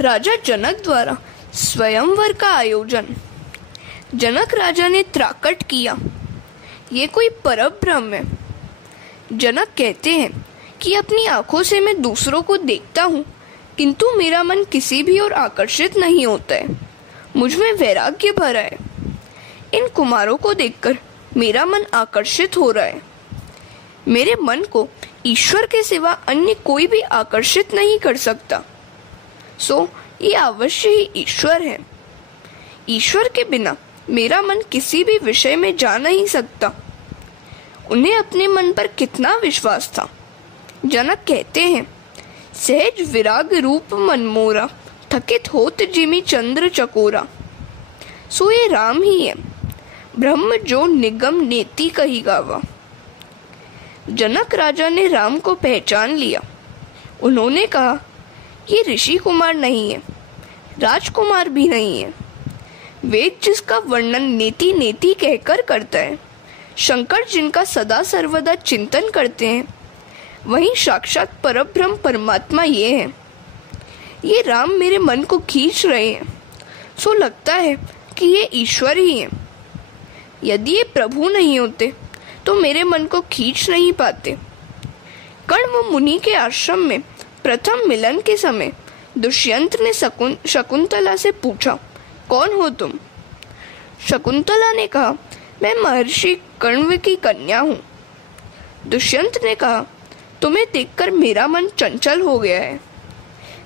राजा जनक द्वारा स्वयंवर का आयोजन। जनक राजा ने त्राकट किया, ये कोई परब्रह्म है। जनक कहते हैं कि अपनी आंखों से मैं दूसरों को देखता हूँ, किंतु मेरा मन किसी भी ओर आकर्षित नहीं होता है। मुझ में वैराग्य भरा है। इन कुमारों को देखकर मेरा मन आकर्षित हो रहा है। मेरे मन को ईश्वर के सिवा अन्य कोई भी आकर्षित नहीं कर सकता। सो ये अवश्य ही ईश्वर है। ईश्वर के बिना मेरा मन किसी भी विषय में जा नहीं सकता। उन्हें अपने मन पर कितना विश्वास था। जनक कहते हैं, सहज विराग रूप मन मोरा, थकित होत जिमि चंद्र चकोरा। सो ये राम ही है, ब्रह्म जो निगम नेति कही गावा। जनक राजा ने राम को पहचान लिया। उन्होंने कहा, ये ऋषि कुमार नहीं है, राजकुमार भी नहीं है। वेद जिसका वर्णन नेति नेति कहकर करता है, शंकर जिनका सदा सर्वदा चिंतन करते हैं, वहीं साक्षात परब्रह्म परमात्मा ये है। ये राम मेरे मन को खींच रहे हैं। सो लगता है कि ये ईश्वर ही है। यदि ये प्रभु नहीं होते तो मेरे मन को खींच नहीं पाते। कण्व मुनि के आश्रम में प्रथम मिलन के समय दुष्यंत ने शकुंतला से पूछा, कौन हो तुम? शकुंतला ने कहा, मैं महर्षि कण्व की कन्या हूँ। दुष्यंत ने कहा, तुम्हें देखकर मेरा मन चंचल हो गया है।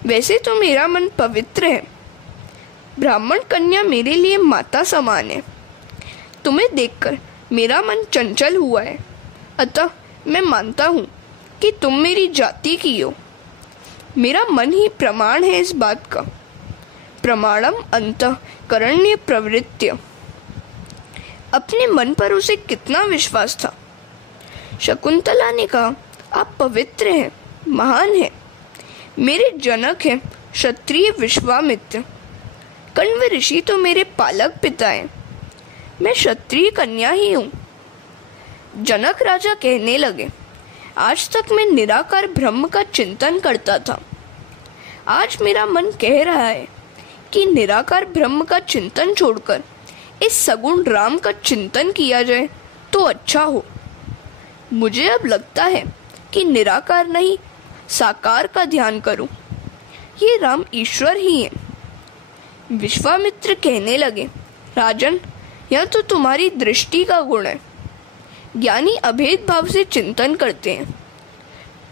वैसे तो मेरा मन पवित्र है। ब्राह्मण कन्या मेरे लिए माता समान है। तुम्हें देखकर मेरा मन चंचल हुआ है, अतः मैं मानता हूँ कि तुम मेरी जाति की हो। मेरा मन ही प्रमाण है इस बात का। प्रमाणम अंतःकरण्य प्रवृत्ति। अपने मन पर उसे कितना विश्वास था। शकुंतला ने कहा, आप पवित्र हैं, महान हैं। मेरे जनक हैं क्षत्रिय विश्वामित्र। कण्व ऋषि तो मेरे पालक पिता हैं। मैं क्षत्रिय कन्या ही हूँ। जनक राजा कहने लगे, आज तक मैं निराकार ब्रह्म का चिंतन करता था। आज मेरा मन कह रहा है कि निराकार ब्रह्म का चिंतन छोड़कर इस सगुण राम का चिंतन किया जाए तो अच्छा हो। मुझे अब लगता है कि निराकार नहीं, साकार का ध्यान करूं। ये राम ईश्वर ही है। विश्वामित्र कहने लगे, राजन, यह तो तुम्हारी दृष्टि का गुण है। ज्ञानी अभेद भाव से चिंतन करते हैं।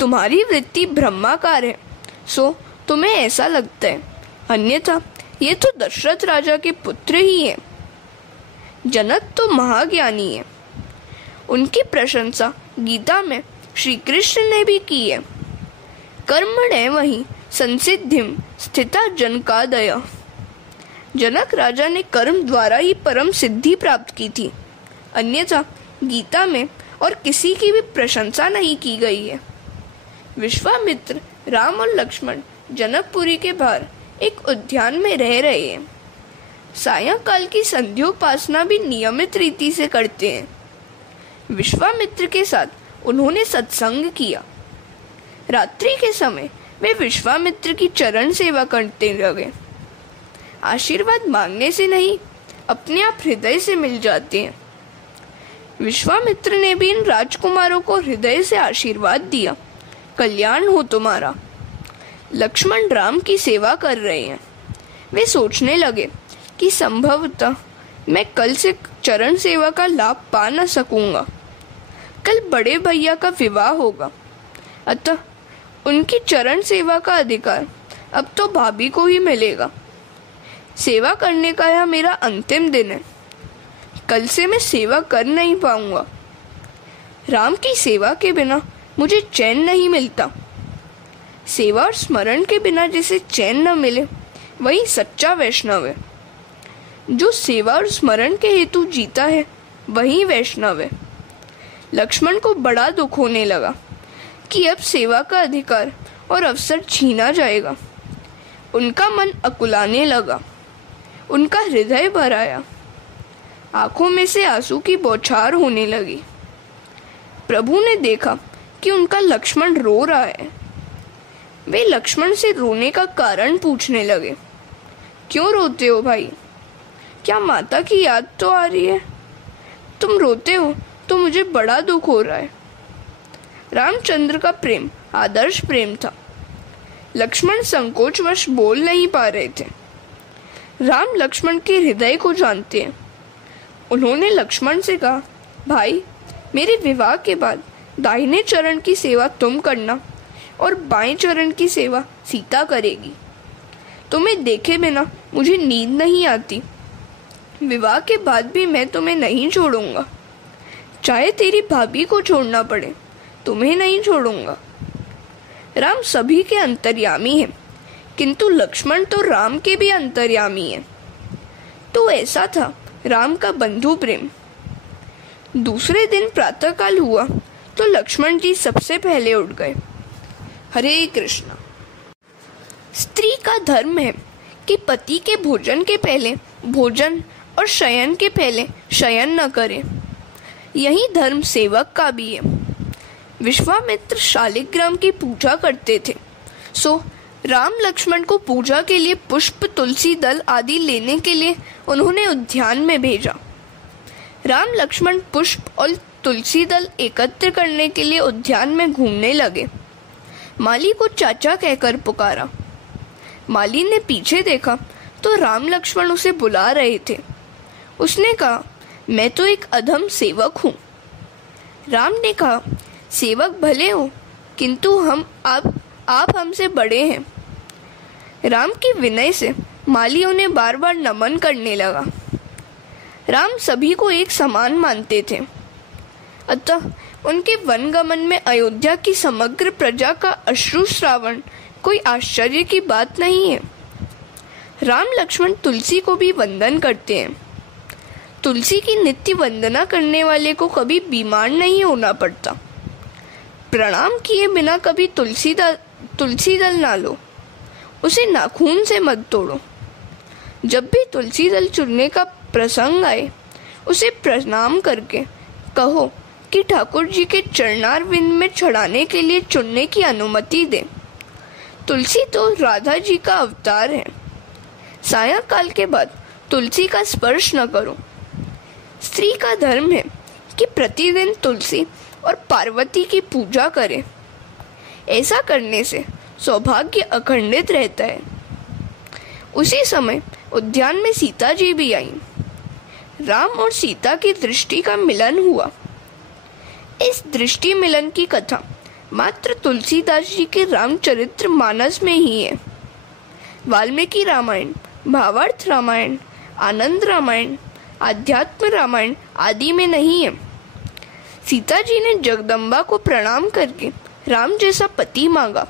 तुम्हारी वृत्ति ब्रह्माकार है, सो तुम्हें ऐसा लगता है, अन्यथा ये तो दशरथ राजा के पुत्र ही हैं। जनक तो महाज्ञानी है। उनकी प्रशंसा गीता में श्री कृष्ण ने भी की है। कर्मण्य वही संसिद्धिम स्थिता जनकादय। जनक राजा ने कर्म द्वारा ही परम सिद्धि प्राप्त की थी, अन्यथा गीता में और किसी की भी प्रशंसा नहीं की गई है। विश्वामित्र, राम और लक्ष्मण जनकपुरी के बाहर एक उद्यान में रह रहे हैं। सायंकाल की संध्योपासना भी नियमित रीति से करते हैं। विश्वामित्र के साथ उन्होंने सत्संग किया। रात्रि के समय वे विश्वामित्र की चरण सेवा करते लगे। आशीर्वाद मांगने से नहीं, अपने आप हृदय से मिल जाते हैं। विश्वामित्र ने भी इन राजकुमारों को हृदय से आशीर्वाद दिया, कल्याण हो तुम्हारा। लक्ष्मण राम की सेवा कर रहे हैं। वे सोचने लगे कि संभवतः मैं कल से चरण सेवा का लाभ पा न सकूंगा। कल बड़े भैया का विवाह होगा, अतः उनकी चरण सेवा का अधिकार अब तो भाभी को ही मिलेगा। सेवा करने का यह मेरा अंतिम दिन है। कल से मैं सेवा कर नहीं पाऊंगा। राम की सेवा के बिना मुझे चैन नहीं मिलता। सेवा और स्मरण के बिना जिसे चैन न मिले, वही सच्चा वैष्णव है। जो सेवा और स्मरण के हेतु जीता है, वही वैष्णव है। लक्ष्मण को बड़ा दुख होने लगा कि अब सेवा का अधिकार और अवसर छीना जाएगा। उनका मन अकुलाने लगा। उनका हृदय भर आया। आंखों में से आंसू की बौछार होने लगी। प्रभु ने देखा कि उनका लक्ष्मण रो रहा है। वे लक्ष्मण से रोने का कारण पूछने लगे। क्यों रोते हो भाई? क्या माता की याद तो आ रही है? तुम रोते हो तो मुझे बड़ा दुख हो रहा है। रामचंद्र का प्रेम आदर्श प्रेम था। लक्ष्मण संकोचवश बोल नहीं पा रहे थे। राम लक्ष्मण के हृदय को जानते हैं। उन्होंने लक्ष्मण से कहा, भाई, मेरे विवाह के बाद दाहिने चरण की सेवा तुम करना और बाएं चरण की सेवा सीता करेगी। तुम्हें देखे बिना मुझे नींद नहीं आती। विवाह के बाद भी मैं तुम्हें नहीं छोड़ूंगा। चाहे तेरी भाभी को छोड़ना पड़े, तुम्हें नहीं छोड़ूंगा। राम सभी के अंतर्यामी हैं, किंतु लक्ष्मण तो राम के भी अंतर्यामी हैं। तो ऐसा था राम का बंधु प्रेम। दूसरे दिन प्रातःकाल हुआ तो लक्ष्मण जी सबसे पहले उठ गए। हरे कृष्णा। स्त्री का धर्म है कि पति के भोजन के पहले भोजन और शयन के पहले शयन न करे। यही धर्म सेवक का भी है। विश्वामित्र शालिग्राम की पूजा करते थे, सो राम लक्ष्मण को पूजा के लिए पुष्प, तुलसी दल आदि लेने के लिए उन्होंने उद्यान में भेजा। राम लक्ष्मण पुष्प और तुलसी दल एकत्र करने के लिए उद्यान में घूमने लगे। माली को चाचा कहकर पुकारा। माली ने पीछे देखा तो राम लक्ष्मण उसे बुला रहे थे। उसने कहा, मैं तो एक अधम सेवक हूँ। राम ने कहा, सेवक भले हो, किंतु आप हमसे बड़े हैं। राम की विनय से माली उन्हें बार बार नमन करने लगा। राम सभी को एक समान मानते थे, अतः उनके वनगमन में अयोध्या की समग्र प्रजा का अश्रुश्रावण कोई आश्चर्य की बात नहीं है। राम लक्ष्मण तुलसी को भी वंदन करते हैं। तुलसी की नित्य वंदना करने वाले को कभी बीमार नहीं होना पड़ता। प्रणाम किए बिना कभी तुलसी दल ना लो, उसे नाखून से मत तोड़ो। जब भी तुलसी दल चुनने का प्रसंग आए, उसे प्रणाम करके कहो कि ठाकुर जी के चरणारविंद में चढ़ाने के लिए चुनने की अनुमति दे। तुलसी तो राधा जी का अवतार है। सायंकाल के बाद तुलसी का स्पर्श न करो। स्त्री का धर्म है कि प्रतिदिन तुलसी और पार्वती की पूजा करे। ऐसा करने से सौभाग्य अखंडित रहता है। उसी समय उद्यान में सीता जी भी आई। राम और सीता की दृष्टि का मिलन हुआ। इस दृष्टि मिलन की कथा मात्र तुलसीदास जी के रामचरित्र मानस में ही है। वाल्मीकि रामायण, भावार्थ रामायण, आनंद रामायण, आध्यात्म रामायण आदि में नहीं है। सीता जी ने जगदम्बा को प्रणाम करके राम जैसा पति मांगा।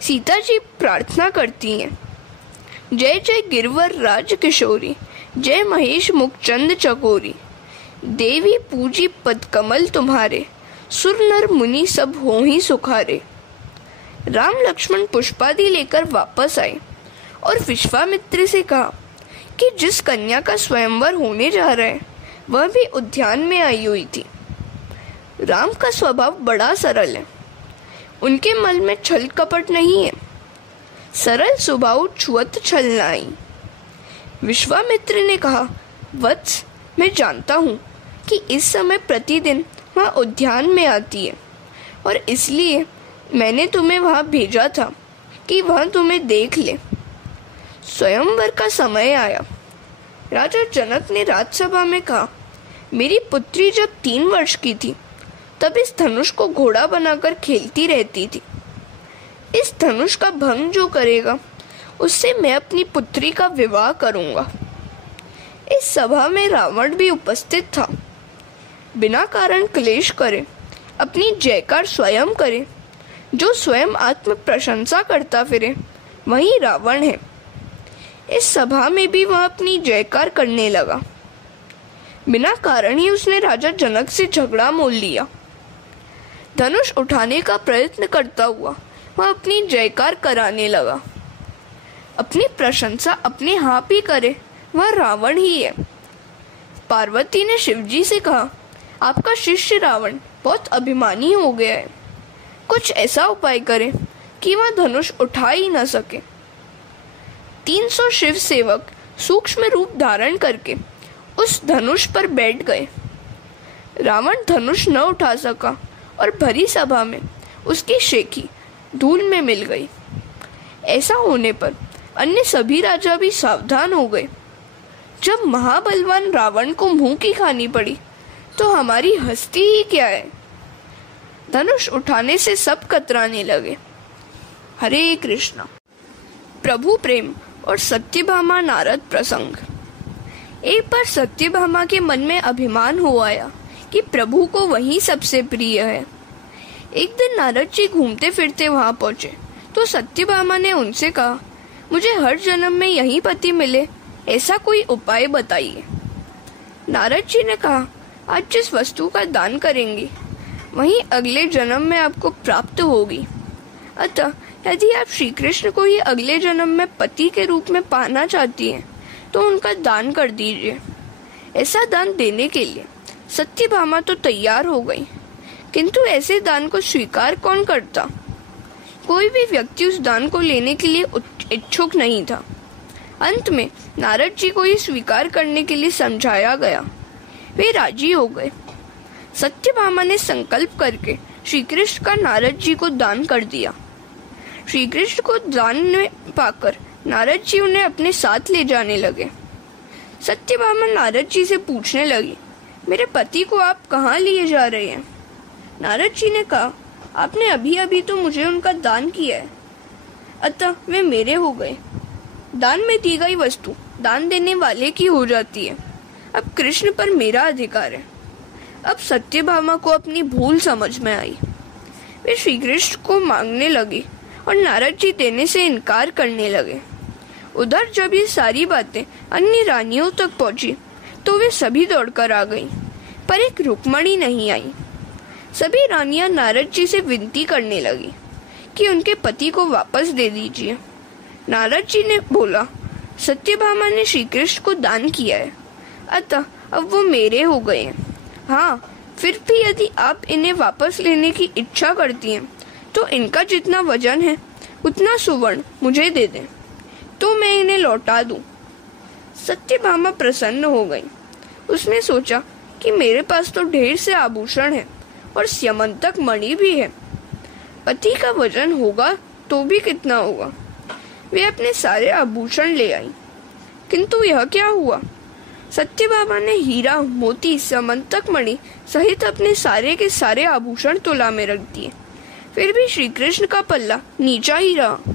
सीता जी प्रार्थना करती हैं, जय जय गिरवर राज किशोरी, जय महेश मुखचंद चकोरी, देवी पूजी पद कमल तुम्हारे, सुर नर मुनि सब हो ही सुखारे। राम लक्ष्मण पुष्पादि लेकर वापस आए और विश्वामित्र से कहा कि जिस कन्या का स्वयंवर होने जा रहा है वह भी उद्यान में आई हुई थी। राम का स्वभाव बड़ा सरल है। उनके मन में छल कपट नहीं है। सरल स्वभाव छुअत छल नाई। विश्वामित्र ने कहा, वत्स, मैं जानता हूँ कि इस समय प्रतिदिन वह उद्यान में आती है और इसलिए मैंने तुम्हें वहां भेजा था कि वह तुम्हें देख ले। स्वयंवर का समय आया। राजा जनक ने राजसभा में कहा, मेरी पुत्री जब 3 वर्ष की थी तब इस धनुष को घोड़ा बनाकर खेलती रहती थी। इस धनुष का भंग जो करेगा उससे मैं अपनी पुत्री का विवाह करूंगा। इस सभा में रावण भी उपस्थित था। बिना कारण क्लेश करे, अपनी जयकार स्वयं करे। जो स्वयं आत्म प्रशंसा करता फिरे वही रावण है। इस सभा में भी वह अपनी जयकार करने लगा। बिना कारण ही उसने राजा जनक से झगड़ा मोल लिया। धनुष उठाने का प्रयत्न करता हुआ वह अपनी जयकार कराने लगा। अपनी प्रशंसा अपने आप ही करे वह रावण ही है। पार्वती ने शिवजी से कहा, आपका शिष्य रावण बहुत अभिमानी हो गया है। कुछ ऐसा उपाय करें कि वह धनुष उठा ही न सके। 300 शिव सेवक सूक्ष्म रूप धारण करके उस धनुष पर बैठ गए। रावण धनुष न उठा सका और भरी सभा में उसकी शेखी धूल में मिल गई। ऐसा होने पर अन्य सभी राजा भी सावधान हो गए। जब महाबलवान रावण को मुंह की खानी पड़ी तो हमारी हस्ती ही क्या है। धनुष उठाने से सब कतराने लगे। हरे कृष्ण। प्रभु प्रेम और सत्यभामा नारद प्रसंग। एक बार सत्यभामा के मन में अभिमान हो आया कि प्रभु को वही सबसे प्रिय है। एक दिन नारद जी घूमते फिरते वहां पहुंचे तो सत्यभामा ने उनसे कहा, मुझे हर जन्म में यही पति मिले, ऐसा कोई उपाय बताइए। नारद जी ने कहा, आज जिस वस्तु का दान करेंगे वही अगले जन्म में आपको प्राप्त होगी। अतः यदि आप श्री कृष्ण को ही अगले जन्म में पति के रूप में पाना चाहती हैं तो उनका दान कर दीजिए। ऐसा दान देने के लिए सत्यभामा तो तैयार हो गई, किंतु ऐसे दान को स्वीकार कौन करता। कोई भी व्यक्ति उस दान को लेने के लिए इच्छुक नहीं था। अंत में नारद जी को ये स्वीकार करने के लिए समझाया गया। वे राजी हो गए। सत्यभामा ने संकल्प करके श्री कृष्ण का नारद जी को दान कर दिया। श्री कृष्ण को दान में पाकर नारद जी उन्हें अपने साथ ले जाने लगे। सत्यभामा नारद जी से पूछने लगी, मेरे पति को आप कहाँ लिए जा रहे हैं। नारद जी ने कहा, आपने अभी अभी तो मुझे उनका दान किया है, अतः वे मेरे हो गए। दान में दी गई वस्तु दान देने वाले की हो जाती है। अब कृष्ण पर मेरा अधिकार है। अब सत्यभामा को अपनी भूल समझ में आई। वे श्री कृष्ण को मांगने लगी और नारद जी देने से इनकार करने लगे। उधर जब ये सारी बातें अन्य रानियों तक पहुंची तो वे सभी दौड़कर आ गईं, पर एक रुक्मणी नहीं आई। सभी रानियां नारद जी से विनती करने लगी कि उनके पति को वापस दे दीजिए। नारद जी ने बोला, सत्यभामा ने श्री कृष्ण को दान किया है, अतः अब वो मेरे हो गए हैं। हाँ, फिर भी यदि आप इन्हें वापस लेने की इच्छा करती हैं तो इनका जितना वजन है उतना सुवर्ण मुझे दे दें तो मैं इन्हें लौटा दूं। सत्यभामा प्रसन्न हो गई। उसने सोचा कि मेरे पास तो ढेर से आभूषण है और स्यमंतक मणि भी है, पति का वजन होगा तो भी कितना होगा। वे अपने सारे आभूषण ले आई, किंतु यह क्या हुआ। सत्यभामा ने हीरा, मोती, स्यमंतक मणि सहित अपने सारे के सारे आभूषण तुला में रख दिए, फिर भी श्री कृष्ण का पल्ला नीचा ही रहा।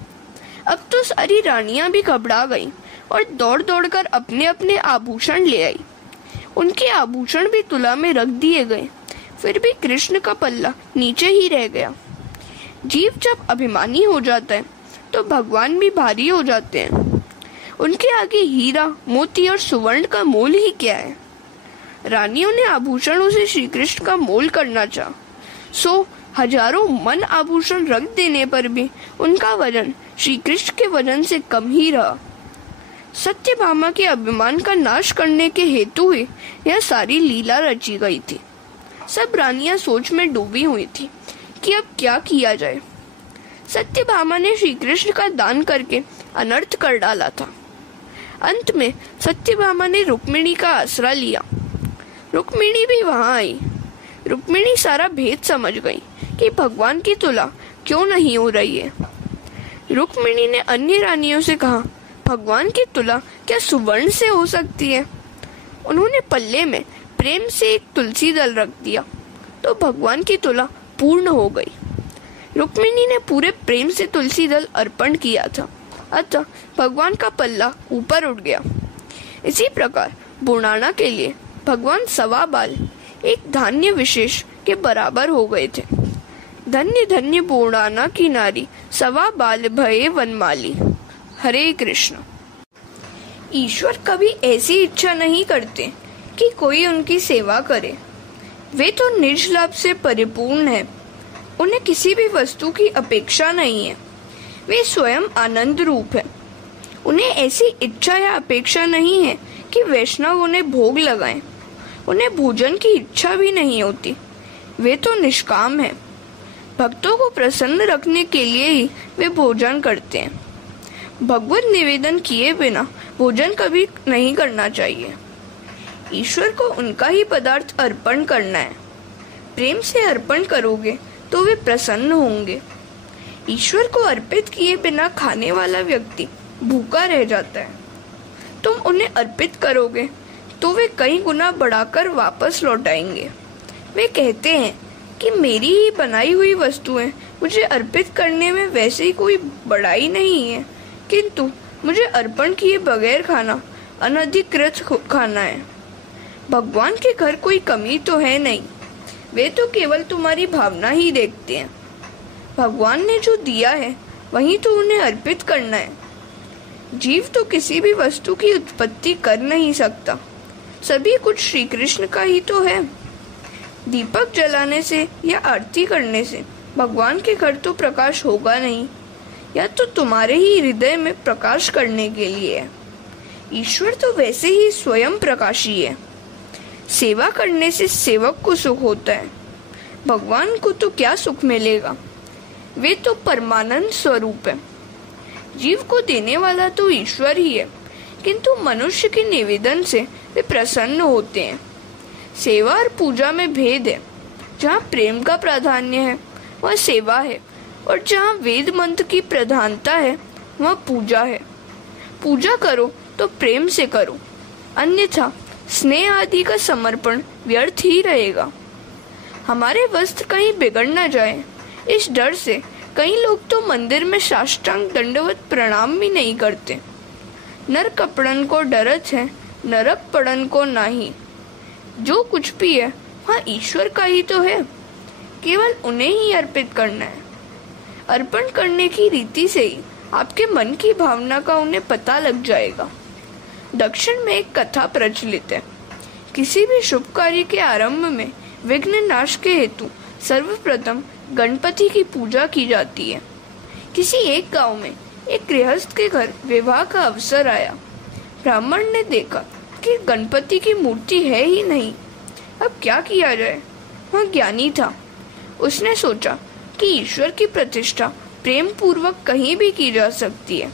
अब तो सारी रानियां भी घबरा गईं और दौड़ दौड़कर अपने अपने आभूषण ले आई। उनके आभूषण भी तुला में रख दिए गए, फिर भी कृष्ण का पल्ला नीचे ही रह गया। जीव जब अभिमानी हो जाता है तो भगवान भी भारी हो जाते हैं। उनके आगे हीरा, मोती और सुवर्ण का मोल ही क्या है। रानियों ने आभूषणों से श्री कृष्ण का मोल करना चाहा, सो हजारों मन आभूषण रख देने पर भी उनका वजन श्री कृष्ण के वजन से कम ही रहा। सत्यभामा के अभिमान का नाश करने के हेतु ही यह सारी लीला रची गई थी। सब रानियां सोच में डूबी हुई थी कि अब क्या किया जाए। सत्यभामा ने श्री कृष्ण का दान करके अनर्थ कर डाला था। अंत में सत्यभामा ने रुक्मिणी का आसरा लिया। रुक्मिणी भी वहां आई। रुक्मिणी सारा भेद समझ गई कि भगवान की तुला क्यों नहीं हो रही है। रुक्मिणी ने अन्य रानियों से कहा, भगवान की तुला क्या सुवर्ण से हो सकती है। उन्होंने पल्ले में प्रेम से एक तुलसी दल रख दिया तो भगवान की तुला पूर्ण हो गई। रुक्मिणी ने पूरे प्रेम से तुलसी दल अर्पण किया था, अतः भगवान का पल्ला ऊपर उठ गया। इसी प्रकार बुढ़ाना के लिए भगवान सवा बाल एक धान्य विशेष के बराबर हो गए थे। धन्य धन्य बुढ़ाना की नारी, सवा बाल भये वनमाली। हरे कृष्ण। ईश्वर कभी ऐसी इच्छा नहीं करते कि कोई उनकी सेवा करे। वे तो निज लाभ से परिपूर्ण है। उन्हें किसी भी वस्तु की अपेक्षा नहीं है। वे स्वयं आनंद रूप है। उन्हें ऐसी इच्छा या अपेक्षा नहीं है कि वैष्णव उन्हें भोग लगाएं। उन्हें भोजन की इच्छा भी नहीं होती। वे तो निष्काम है। भक्तों को प्रसन्न रखने के लिए ही वे भोजन करते हैं। भगवत निवेदन किए बिना भोजन कभी नहीं करना चाहिए। ईश्वर को उनका ही पदार्थ अर्पण करना है। प्रेम से अर्पण करोगे तो वे प्रसन्न होंगे। ईश्वर को अर्पित किए बिना खाने वाला व्यक्ति भूखा रह जाता है। तुम उन्हें अर्पित करोगे तो वे कई गुना बढ़ाकर वापस लौटाएंगे। वे कहते हैं कि मेरी ही बनाई हुई वस्तुएं मुझे अर्पित करने में वैसे ही कोई बड़ाई नहीं है, किंतु मुझे अर्पण किए बगैर खाना अनधिकृत खाना है। भगवान के घर कोई कमी तो है नहीं, वे तो केवल तुम्हारी भावना ही देखते हैं। भगवान ने जो दिया है वही तो उन्हें अर्पित करना है। जीव तो किसी भी वस्तु की उत्पत्ति कर नहीं सकता, सभी कुछ श्री कृष्ण का ही तो है। दीपक जलाने से या आरती करने से भगवान के घर तो प्रकाश होगा नहीं, या तो तुम्हारे ही हृदय में प्रकाश करने के लिए है। ईश्वर तो वैसे ही स्वयं प्रकाशी है। सेवा करने से सेवक को सुख होता है, भगवान को तो क्या सुख मिलेगा, वे तो परमानंद स्वरूप है। जीव को देने वाला तो ईश्वर ही है, किंतु मनुष्य के निवेदन से वे प्रसन्न होते हैं। सेवा और पूजा में भेद है। जहाँ प्रेम का प्राधान्य है वह सेवा है, और जहाँ वेद मंत्र की प्रधानता है वह पूजा है। पूजा करो तो प्रेम से करो, अन्यथा स्नेह आदि का समर्पण व्यर्थ ही रहेगा। हमारे वस्त्र कहीं बिगड़ न जाए, इस डर से कई लोग तो मंदिर में साष्टांग दंडवत प्रणाम भी नहीं करते। नर कपड़न को डरत है, नरक पड़न को नहीं। जो कुछ भी है वह ईश्वर का ही तो है, केवल उन्हें ही अर्पित करना है। अर्पण करने की रीति से ही आपके मन की भावना का उन्हें पता लग जाएगा। दक्षिण में एक कथा प्रचलित है। किसी भी शुभ कार्य के आरंभ में विघ्न नाश के हेतु सर्वप्रथम गणपति की पूजा की जाती है। किसी एक गांव में एक गृहस्थ के घर विवाह का अवसर आया। ब्राह्मण ने देखा कि गणपति की मूर्ति है ही नहीं, अब क्या किया जाए। वह ज्ञानी था, उसने सोचा कि ईश्वर की प्रतिष्ठा प्रेम पूर्वक कहीं भी की जा सकती है।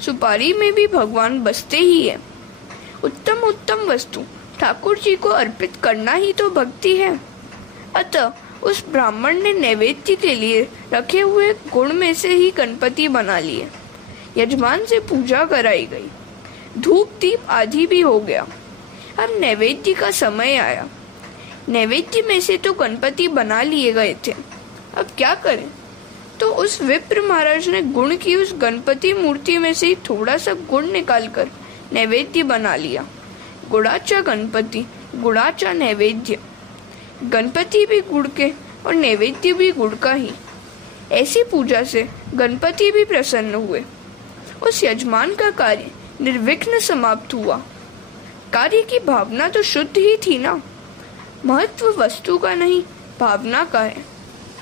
सुपारी में भी भगवान बसते ही है। उत्तम उत्तम वस्तु ठाकुर जी को अर्पित करना ही तो भक्ति है। अतः उस ब्राह्मण ने नैवेद्य के लिए रखे हुए गुड़ में से ही गणपति बना लिए। यजमान से पूजा कराई गई, धूप दीप आदि भी हो गया। अब नैवेद्य का समय आया। नैवेद्य में से तो गणपति बना लिए गए थे, अब क्या करें। तो उस विप्र महाराज ने गुड़ की उस गणपति मूर्ति में से थोड़ा सा गुड़ निकालकर नैवेद्य बना लिया। गुड़ाचा गणपति, गुड़ाचा नैवेद्य। गणपति भी गुड़ के और नैवेद्य भी गुड़ का ही। ऐसी पूजा से गणपति भी प्रसन्न हुए। उस यजमान का कार्य निर्विघ्न समाप्त हुआ। कार्य की भावना तो शुद्ध ही थी ना। महत्व वस्तु का नहीं, भावना का है।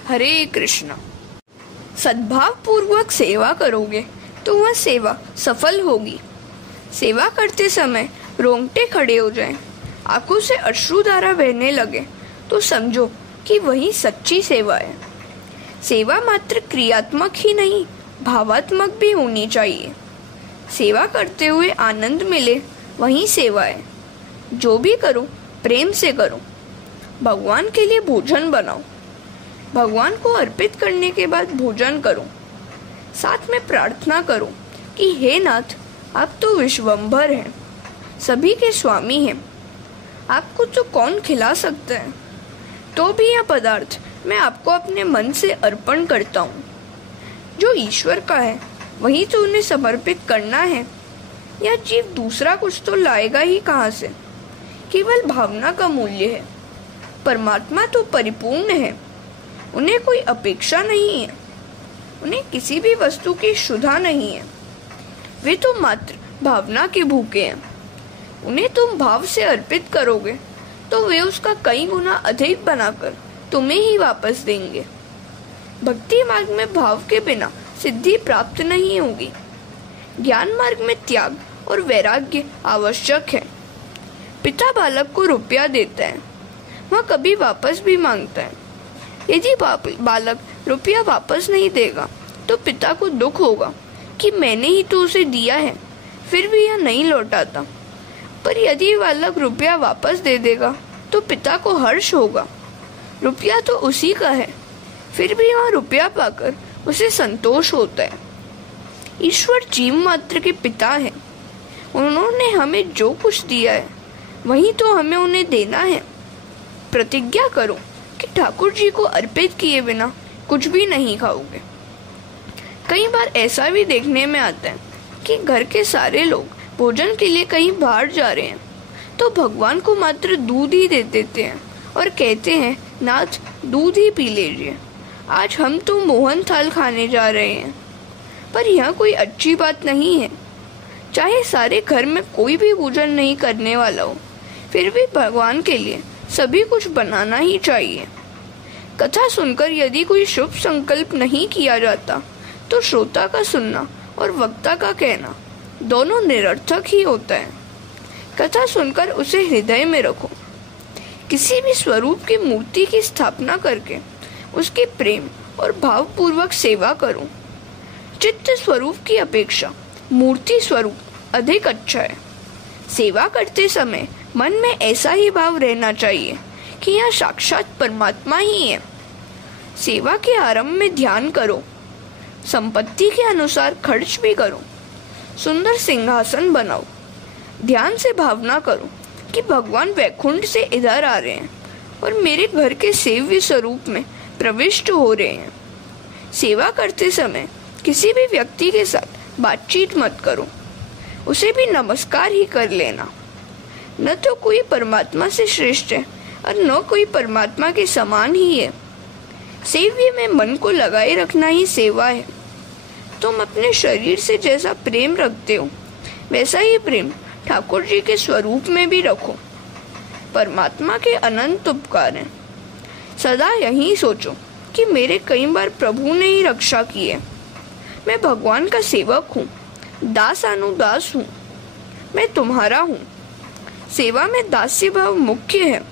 हरे कृष्णा। सद्भाव पूर्वक सेवा करोगे तो वह सेवा सफल होगी। सेवा करते समय रोंगटे खड़े हो जाएं, आंखों से अश्रुधारा बहने लगे तो समझो कि वही सच्ची सेवा है। सेवा मात्र क्रियात्मक ही नहीं, भावात्मक भी होनी चाहिए। सेवा करते हुए आनंद मिले वही सेवा है। जो भी करो प्रेम से करो। भगवान के लिए भोजन बनाओ, भगवान को अर्पित करने के बाद भोजन करो। साथ में प्रार्थना करो कि हे नाथ, आप तो विश्वंभर हैं, सभी के स्वामी हैं, आपको तो कौन खिला सकता है। तो भी यह पदार्थ मैं आपको अपने मन से अर्पण करता हूँ। जो ईश्वर का है वही तो उन्हें समर्पित करना है। यह जीव दूसरा कुछ तो लाएगा ही कहाँ से। केवल भावना का मूल्य है। परमात्मा तो परिपूर्ण है, उन्हें कोई अपेक्षा नहीं है, उन्हें किसी भी वस्तु की क्षुधा नहीं है। वे तो मात्र भावना के भूखे हैं। उन्हें तुम भाव से अर्पित करोगे तो वे उसका कई गुना अधिक बनाकर तुम्हें ही वापस देंगे। भक्ति मार्ग में भाव के बिना सिद्धि प्राप्त नहीं होगी। ज्ञान मार्ग में त्याग और वैराग्य आवश्यक है। पिता बालक को रुपया देता है, वह कभी वापस भी मांगता है। यदि बालक रुपया वापस नहीं देगा तो पिता को दुख होगा कि मैंने ही तो उसे दिया है, फिर भी यह नहीं लौटाता। पर यदि बालक रुपया वापस दे देगा तो पिता को हर्ष होगा। रुपया तो उसी का है, फिर भी वह रुपया पाकर उसे संतोष होता है। ईश्वर जीव मात्र के पिता हैं। उन्होंने हमें जो कुछ दिया है वही तो हमें उन्हें देना है। प्रतिज्ञा करो कि ठाकुर जी को अर्पित किए बिना कुछ भी नहीं खाओगे। कई बार ऐसा भी देखने में आता है कि घर के सारे लोग भोजन के लिए कहीं बाहर जा रहे हैं तो भगवान को मात्र दूध ही दे देते हैं और कहते हैं, नाथ दूध ही पी लीजिए, आज हम तो मोहन थाल खाने जा रहे हैं। पर यह कोई अच्छी बात नहीं है। चाहे सारे घर में कोई भी पूजन नहीं करने वाला हो, फिर भी भगवान के लिए सभी कुछ बनाना ही चाहिए। कथा सुनकर यदि कोई शुभ संकल्प नहीं किया जाता तो श्रोता का सुनना और वक्ता का कहना दोनों निरर्थक ही होता है। कथा सुनकर उसे हृदय में रखो। किसी भी स्वरूप की मूर्ति की स्थापना करके उसके प्रेम और भावपूर्वक सेवा करो। चित्त स्वरूप की अपेक्षा मूर्ति स्वरूप अधिक अच्छा है। सेवा करते समय मन में ऐसा ही भाव रहना चाहिए कि यह साक्षात परमात्मा ही है। सेवा के आरंभ में ध्यान करो, संपत्ति के अनुसार खर्च भी करो। सुंदर सिंहासन बनाओ। ध्यान से भावना करो कि भगवान वैकुंठ से इधर आ रहे हैं और मेरे घर के सेव्य स्वरूप में प्रविष्ट हो रहे हैं। सेवा करते समय किसी भी व्यक्ति के साथ बातचीत मत करो, उसे भी नमस्कार ही कर लेना। न तो कोई परमात्मा से श्रेष्ठ है और न कोई परमात्मा के समान ही है। सेव्य में मन को लगाए रखना ही सेवा है। तुम अपने शरीर से जैसा प्रेम रखते हो वैसा ही प्रेम ठाकुर जी के स्वरूप में भी रखो। परमात्मा के अनंत उपकार हैं। सदा यही सोचो कि मेरे कई बार प्रभु ने ही रक्षा की है। मैं भगवान का सेवक हूँ, दास अनुदास हूँ, मैं तुम्हारा हूँ। सेवा में दास्य भाव मुख्य है।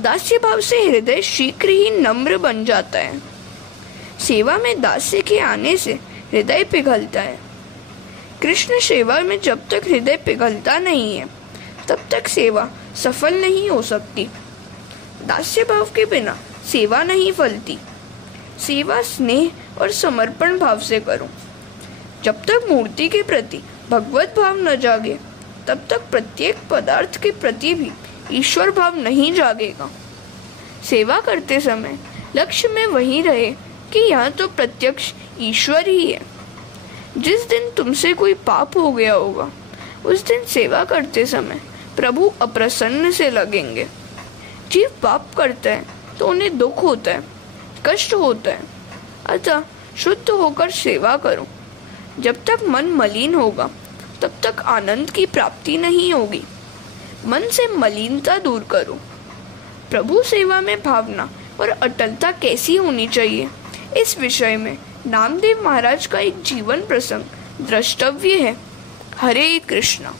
दास्य भाव से हृदय शीघ्र ही नम्र बन जाता है। सेवा में दास्य के आने से हृदय पिघलता है। कृष्ण सेवा में जब तक हृदय पिघलता नहीं है तब तक सेवा सफल नहीं हो सकती। दास्य भाव के बिना सेवा नहीं फलती। सेवा स्नेह और समर्पण भाव से करो। जब तक मूर्ति के प्रति भगवत भाव न जागे तब तक प्रत्येक पदार्थ के प्रति भी ईश्वर भाव नहीं जागेगा। सेवा करते समय लक्ष्य में वही रहे कि यह तो प्रत्यक्ष ईश्वर ही है। जिस दिन तुमसे कोई पाप हो गया होगा उस दिन सेवा करते समय प्रभु अप्रसन्न से लगेंगे। जीव पाप करता है तो उन्हें दुख होता है, कष्ट होता है। अतः शुद्ध होकर सेवा करो। जब तक मन मलिन होगा तब तक आनंद की प्राप्ति नहीं होगी। मन से मलिनता दूर करो। प्रभु सेवा में भावना और अटलता कैसी होनी चाहिए, इस विषय में नामदेव महाराज का एक जीवन प्रसंग द्रष्टव्य है। हरे कृष्णा।